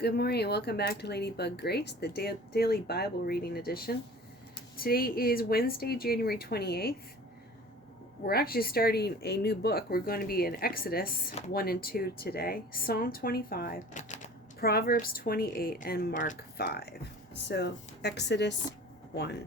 Good morning and welcome back to Ladybug Grace, the daily Bible reading edition. Today is Wednesday, January 28th. We're actually starting a new book. We're going to be in Exodus 1 and 2 today, Psalm 25, Proverbs 28, and Mark 5. So, Exodus 1.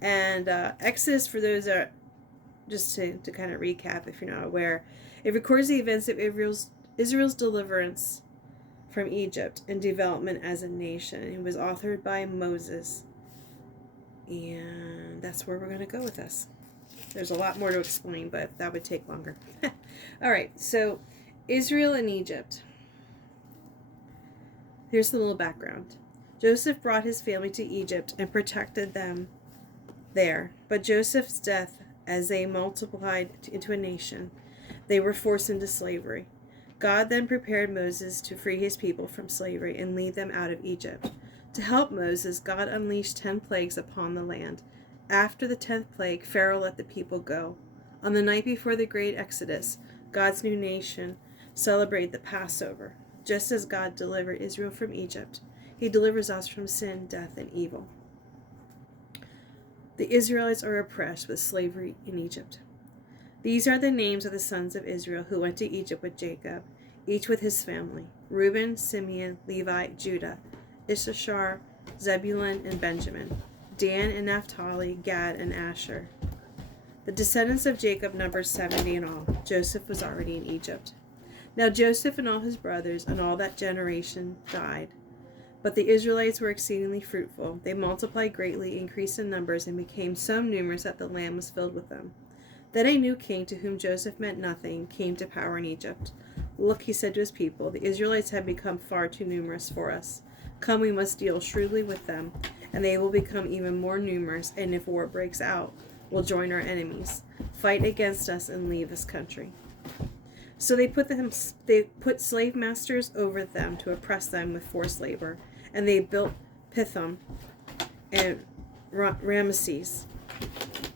And Exodus, for those that just to kind of recap if you're not aware, it records the events of Israel's deliverance from Egypt and development as a nation. It was authored by Moses. And that's where we're going to go with this. There's a lot more to explain, but that would take longer. All right, so Israel and Egypt. Here's the little background. Joseph brought his family to Egypt and protected them there. But Joseph's death, as they multiplied into a nation, they were forced into slavery. God then prepared Moses to free his people from slavery and lead them out of Egypt. To help Moses, God unleashed 10 plagues upon the land. After the 10th plague, Pharaoh let the people go. On the night before the great Exodus, God's new nation celebrated the Passover. Just as God delivered Israel from Egypt, he delivers us from sin, death, and evil. The Israelites are oppressed with slavery in Egypt. These are the names of the sons of Israel who went to Egypt with Jacob, each with his family: Reuben, Simeon, Levi, Judah, Issachar, Zebulun, and Benjamin, Dan and Naphtali, Gad, and Asher. The descendants of Jacob numbered 70 in all. Joseph was already in Egypt. Now Joseph and all his brothers and all that generation died. But the Israelites were exceedingly fruitful. They multiplied greatly, increased in numbers, and became so numerous that the land was filled with them. Then a new king, to whom Joseph meant nothing, came to power in Egypt. Look, he said to his people, the Israelites have become far too numerous for us. Come, we must deal shrewdly with them, and they will become even more numerous, and if war breaks out, will join our enemies, fight against us, and leave this country. So they put slave masters over them to oppress them with forced labor, and they built Pithom and Ramesses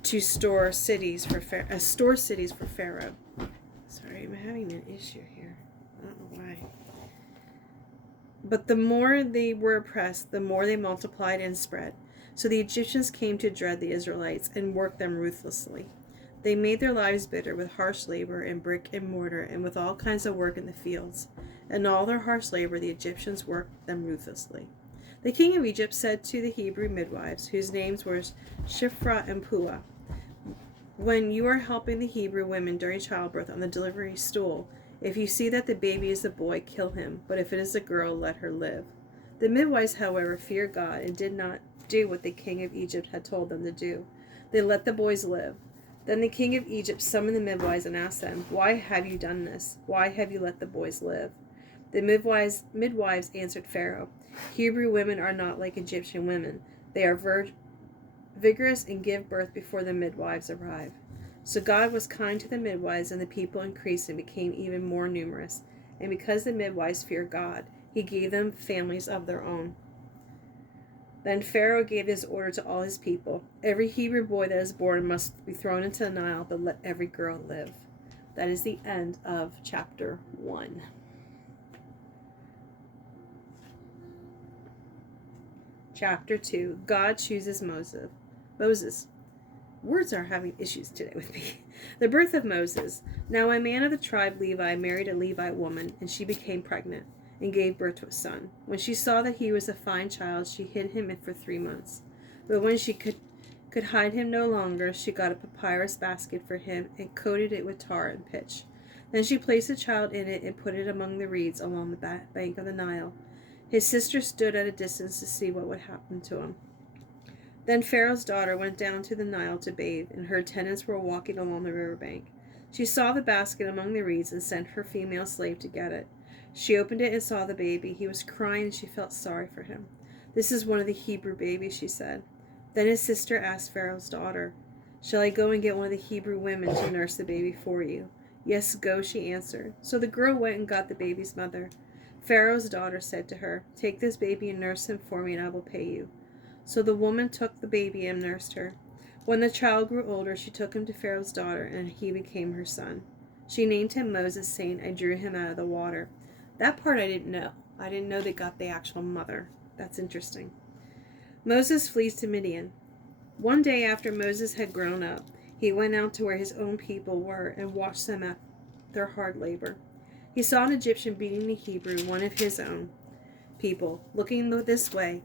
to store cities for Pharaoh. Sorry, I'm having an issue here. I don't know why. But the more they were oppressed, the more they multiplied and spread. So the Egyptians came to dread the Israelites and worked them ruthlessly. They made their lives bitter with harsh labor and brick and mortar and with all kinds of work in the fields. And all their harsh labor the Egyptians worked them ruthlessly. The king of Egypt said to the Hebrew midwives, whose names were Shiphrah and Puah, when you are helping the Hebrew women during childbirth on the delivery stool, if you see that the baby is a boy, kill him, but if it is a girl, let her live. The midwives, however, feared God and did not do what the king of Egypt had told them to do. They let the boys live. Then the king of Egypt summoned the midwives and asked them, why have you done this? Why have you let the boys live? The midwives answered Pharaoh, Hebrew women are not like Egyptian women. They are vigorous and give birth before the midwives arrive. So God was kind to the midwives, and the people increased and became even more numerous. And because the midwives feared God, he gave them families of their own. Then Pharaoh gave his order to all his people, every Hebrew boy that is born must be thrown into the Nile, but let every girl live. That is the end of chapter 1. Chapter 2. God chooses Moses. Words are having issues today with me. The birth of Moses. Now a man of the tribe Levi married a Levite woman, and she became pregnant and gave birth to a son. When she saw that he was a fine child, she hid him for 3 months. But when she could hide him no longer, she got a papyrus basket for him and coated it with tar and pitch. Then she placed the child in it and put it among the reeds along the bank of the Nile. His sister stood at a distance to see what would happen to him. Then Pharaoh's daughter went down to the Nile to bathe, and her attendants were walking along the riverbank. She saw the basket among the reeds and sent her female slave to get it. She opened it and saw the baby. He was crying, and she felt sorry for him. This is one of the Hebrew babies, she said. Then his sister asked Pharaoh's daughter, shall I go and get one of the Hebrew women to nurse the baby for you? Yes, go, she answered. So the girl went and got the baby's mother. Pharaoh's daughter said to her, take this baby and nurse him for me, and I will pay you. So the woman took the baby and nursed her. When the child grew older, she took him to Pharaoh's daughter, and he became her son. She named him Moses, saying, I drew him out of the water. That part I didn't know. I didn't know they got the actual mother. That's interesting. Moses flees to Midian. One day after Moses had grown up, he went out to where his own people were and watched them at their hard labor. He saw an Egyptian beating a Hebrew, one of his own people. Looking this way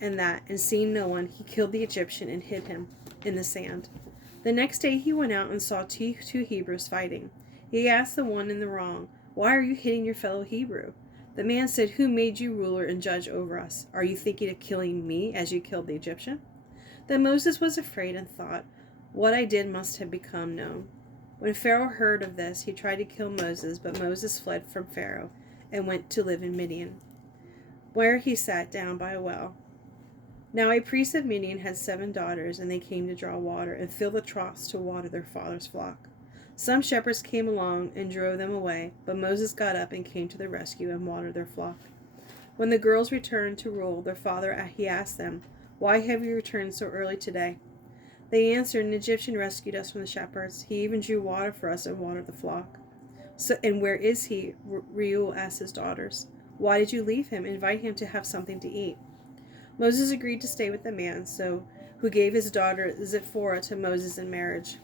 and that, and seeing no one, he killed the Egyptian and hid him in the sand. The next day he went out and saw two Hebrews fighting. He asked the one in the wrong, "Why are you hitting your fellow Hebrew?" The man said, "Who made you ruler and judge over us? Are you thinking of killing me as you killed the Egyptian?" Then Moses was afraid and thought, "What I did must have become known." When Pharaoh heard of this, he tried to kill Moses, but Moses fled from Pharaoh and went to live in Midian, where he sat down by a well. Now a priest of Midian had 7 daughters, and they came to draw water and fill the troughs to water their father's flock. Some shepherds came along and drove them away, but Moses got up and came to their rescue and watered their flock. When the girls returned to rule their father, he asked them, "Why have you returned so early today?" They answered, "An Egyptian rescued us from the shepherds. He even drew water for us and watered the flock." And where is he?" Reuel asked his daughters. "Why did you leave him? Invite him to have something to eat." Moses agreed to stay with the man, who gave his daughter Zipporah to Moses in marriage.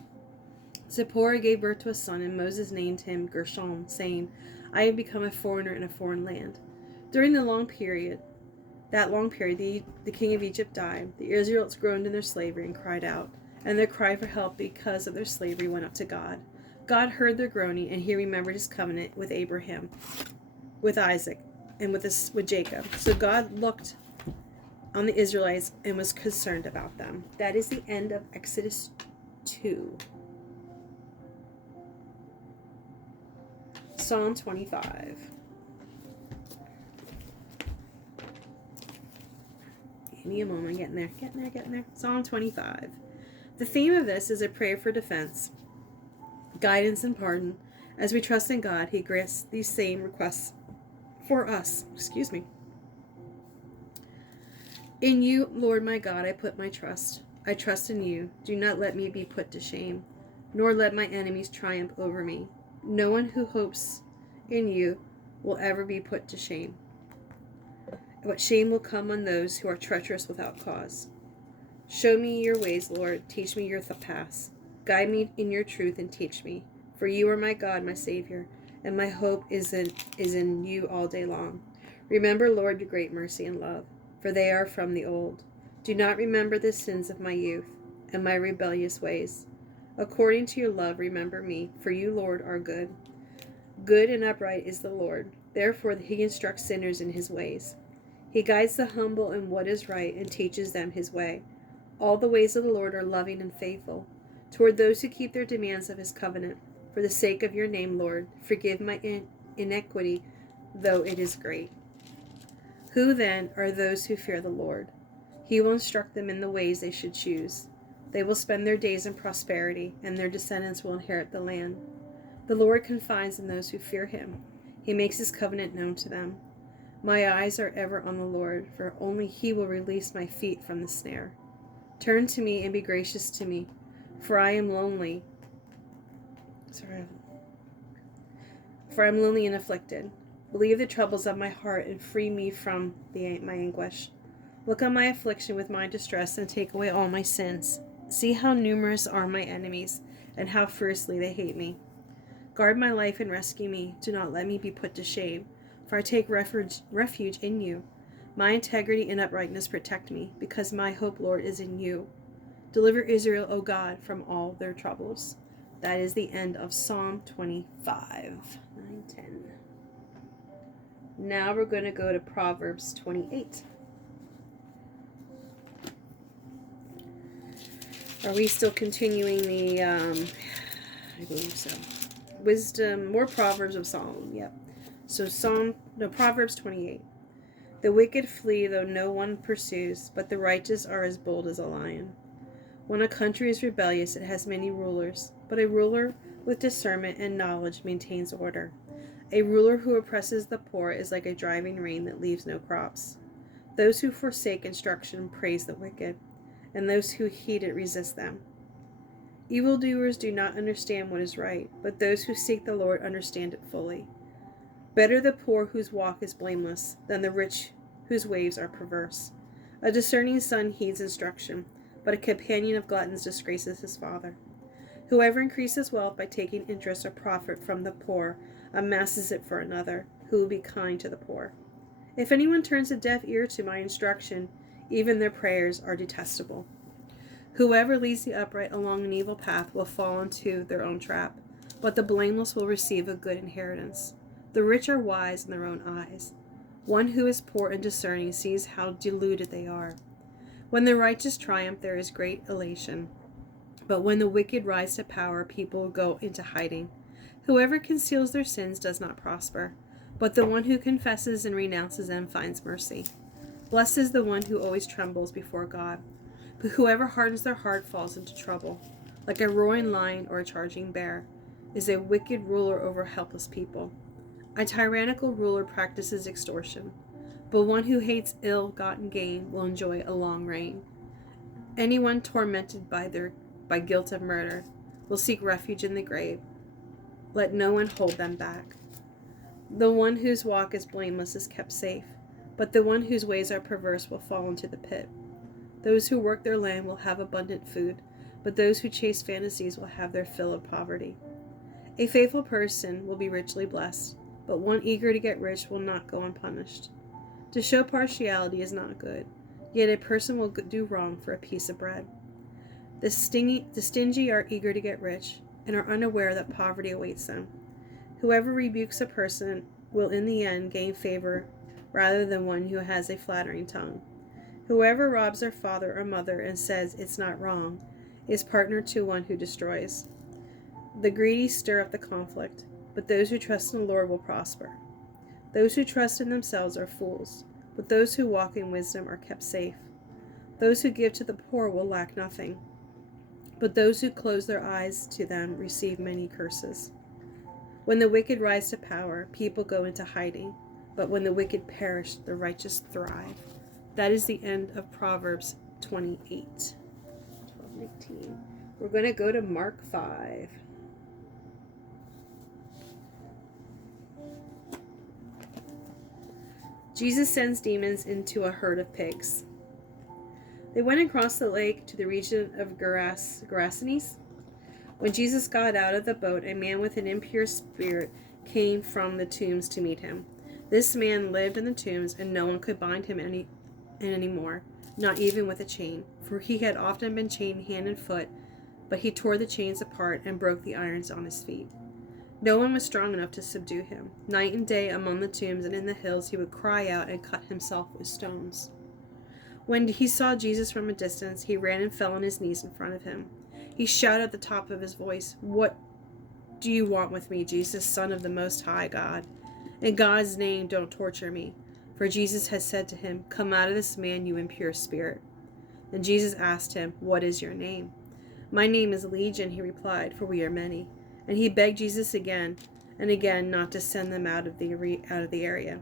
Zipporah gave birth to a son, and Moses named him Gershom, saying, "I have become a foreigner in a foreign land." During that long period, the king of Egypt died. The Israelites groaned in their slavery and cried out, and their cry for help because of their slavery went up to God. God heard their groaning, and he remembered his covenant with Abraham, with Isaac, and with Jacob. So God looked on the Israelites and was concerned about them. That is the end of Exodus 2. Psalm 25. Give me a moment, getting there. Psalm 25. The theme of this is a prayer for defense, guidance, and pardon. As we trust in God, he grants these same requests for us. In you, Lord my God, I put my trust. I trust in you. Do not let me be put to shame, nor let my enemies triumph over me. No one who hopes in you will ever be put to shame. But shame will come on those who are treacherous without cause. Show me your ways, Lord. Teach me your paths. Guide me in your truth and teach me. For you are my God, my Savior, and my hope is in you all day long. Remember, Lord, your great mercy and love, for they are from the old. Do not remember the sins of my youth and my rebellious ways. According to your love, remember me, for you, Lord, are good. Good and upright is the Lord. Therefore he instructs sinners in his ways. He guides the humble in what is right and teaches them his way. All the ways of the Lord are loving and faithful toward those who keep their demands of his covenant. For the sake of your name, Lord, forgive my iniquity, though it is great. Who then are those who fear the Lord? He will instruct them in the ways they should choose. They will spend their days in prosperity, and their descendants will inherit the land. The Lord confides in those who fear him. He makes his covenant known to them. My eyes are ever on the Lord, for only he will release my feet from the snare. Turn to me and be gracious to me, for I am lonely. For I am lonely and afflicted. Relieve the troubles of my heart and free me from my anguish. Look on my affliction with my distress and take away all my sins. See how numerous are my enemies and how fiercely they hate me. Guard my life and rescue me. Do not let me be put to shame, for I take refuge in you. My integrity and uprightness protect me, because my hope, Lord, is in you. Deliver Israel, O God, from all their troubles. That is the end of Psalm 25. 9-10. Now we're going to go to Proverbs 28. Are we still continuing the, I believe so. Wisdom, more Proverbs of Solomon, yep. So Proverbs 28. The wicked flee, though no one pursues, but the righteous are as bold as a lion. When a country is rebellious, it has many rulers, but a ruler with discernment and knowledge maintains order. A ruler who oppresses the poor is like a driving rain that leaves no crops. Those who forsake instruction praise the wicked, and those who heed it resist them. Evildoers do not understand what is right, but those who seek the Lord understand it fully. Better the poor whose walk is blameless than the rich whose ways are perverse. A discerning son heeds instruction, but a companion of gluttons disgraces his father. Whoever increases wealth by taking interest or profit from the poor amasses it for another, who will be kind to the poor. If anyone turns a deaf ear to my instruction, even their prayers are detestable. Whoever leads the upright along an evil path will fall into their own trap, but the blameless will receive a good inheritance. The rich are wise in their own eyes. One who is poor and discerning sees how deluded they are. When the righteous triumph, there is great elation. But when the wicked rise to power, people go into hiding. Whoever conceals their sins does not prosper, but the one who confesses and renounces them finds mercy. Blessed is the one who always trembles before God, but whoever hardens their heart falls into trouble. Like a roaring lion or a charging bear is a wicked ruler over helpless people. A tyrannical ruler practices extortion, but one who hates ill-gotten gain will enjoy a long reign. Anyone tormented by guilt of murder will seek refuge in the grave. Let no one hold them back. The one whose walk is blameless is kept safe, but the one whose ways are perverse will fall into the pit. Those who work their land will have abundant food, but those who chase fantasies will have their fill of poverty. A faithful person will be richly blessed, but one eager to get rich will not go unpunished. To show partiality is not good, yet a person will do wrong for a piece of bread. The stingy are eager to get rich, and are unaware that poverty awaits them. Whoever rebukes a person will in the end gain favor rather than one who has a flattering tongue. Whoever robs their father or mother and says it's not wrong is partner to one who destroys. The greedy stir up the conflict, but those who trust in the Lord will prosper. Those who trust in themselves are fools, but those who walk in wisdom are kept safe. Those who give to the poor will lack nothing, but those who close their eyes to them receive many curses. When the wicked rise to power, people go into hiding, but when the wicked perish, the righteous thrive. That is the end of Proverbs 28. 12:19. We're going to go to Mark 5. Jesus sends demons into a herd of pigs. They went across the lake to the region of Gerasenes. When Jesus got out of the boat, a man with an impure spirit came from the tombs to meet him. This man lived in the tombs, and no one could bind him anymore, not even with a chain, for he had often been chained hand and foot, but he tore the chains apart and broke the irons on his feet. No one was strong enough to subdue him. Night and day among the tombs and in the hills he would cry out and cut himself with stones. When he saw Jesus from a distance, he ran and fell on his knees in front of him. He shouted at the top of his voice, "What do you want with me, Jesus, Son of the Most High God? In God's name, don't torture me." For Jesus had said to him, "Come out of this man, you impure spirit." Then Jesus asked him, "What is your name?" "My name is Legion," he replied, "for we are many." And he begged Jesus again and again not to send them out of the area.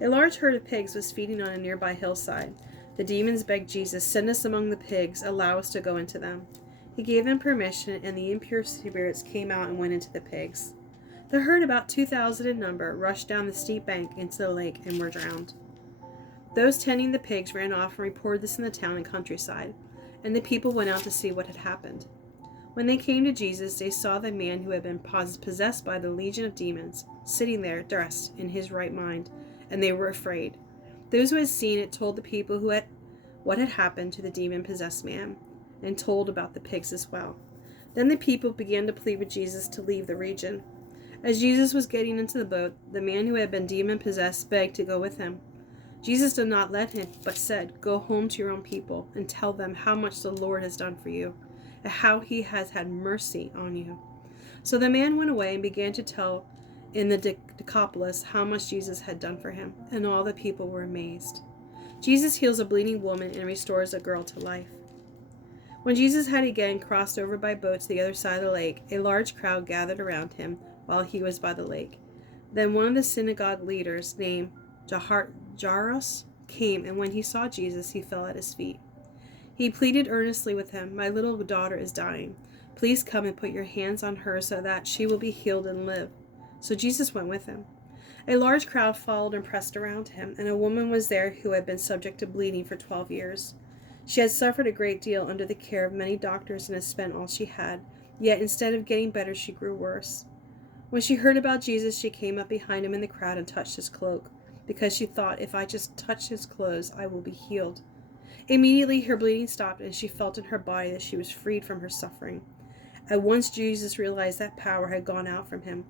A large herd of pigs was feeding on a nearby hillside. The demons begged Jesus, "Send us among the pigs, allow us to go into them." He gave them permission, and the impure spirits came out and went into the pigs. The herd, about 2,000 in number, rushed down the steep bank into the lake and were drowned. Those tending the pigs ran off and reported this in the town and countryside, and the people went out to see what had happened. When they came to Jesus, they saw the man who had been possessed by the legion of demons, sitting there, dressed in his right mind, and they were afraid. Those who had seen it told the people what had happened to the demon-possessed man, and told about the pigs as well. Then the people began to plead with Jesus to leave the region. As Jesus was getting into the boat, the man who had been demon-possessed begged to go with him. Jesus did not let him, but said, "Go home to your own people and tell them how much the Lord has done for you, and how he has had mercy on you." So the man went away and began to tell in the Decapolis how much Jesus had done for him, and all the people were amazed. Jesus heals a bleeding woman and restores a girl to life. When Jesus had again crossed over by boat to the other side of the lake, a large crowd gathered around him while he was by the lake. Then one of the synagogue leaders, named Jairus, came, and when he saw Jesus, he fell at his feet. He pleaded earnestly with him, "My little daughter is dying. Please come and put your hands on her so that she will be healed and live." So Jesus went with him. A large crowd followed and pressed around him, and a woman was there who had been subject to bleeding for 12 years. She had suffered a great deal under the care of many doctors and had spent all she had, yet instead of getting better, she grew worse. When she heard about Jesus, she came up behind him in the crowd and touched his cloak, because she thought, if I just touch his clothes, I will be healed. Immediately her bleeding stopped, and she felt in her body that she was freed from her suffering. At once Jesus realized that power had gone out from him.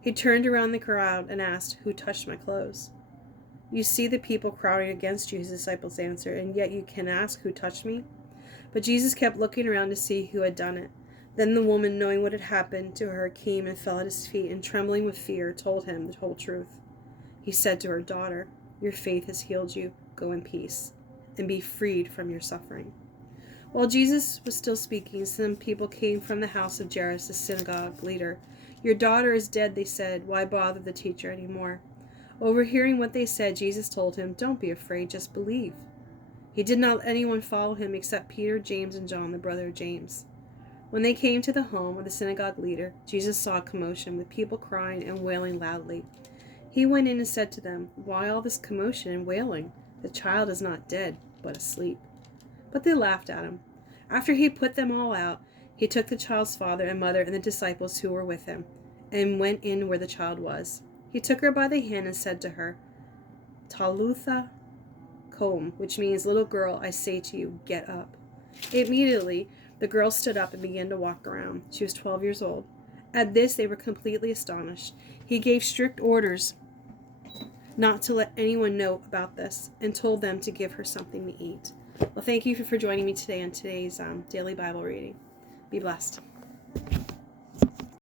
He turned around the crowd and asked, "Who touched my clothes?" "You see the people crowding against you," his disciples answered, "and yet you can ask, 'Who touched me?'" But Jesus kept looking around to see who had done it. Then the woman, knowing what had happened to her, came and fell at his feet, and trembling with fear, told him the whole truth. He said to her, "Daughter, your faith has healed you. Go in peace, and be freed from your suffering." While Jesus was still speaking, some people came from the house of Jairus, the synagogue leader. "Your daughter is dead," they said. "Why bother the teacher anymore?" Overhearing what they said, Jesus told him, "Don't be afraid, just believe." He did not let anyone follow him except Peter, James, and John, the brother of James. When they came to the home of the synagogue leader, Jesus saw a commotion, with people crying and wailing loudly. He went in and said to them, "Why all this commotion and wailing? The child is not dead, but asleep." But they laughed at him. After he had put them all out, he took the child's father and mother and the disciples who were with him, and went in where the child was. He took her by the hand and said to her, "Talitha koum," which means, "Little girl, I say to you, get up." Immediately, the girl stood up and began to walk around. She was 12 years old. At this, they were completely astonished. He gave strict orders not to let anyone know about this, and told them to give her something to eat. Well, thank you for joining me today on today's daily Bible reading. Be blessed.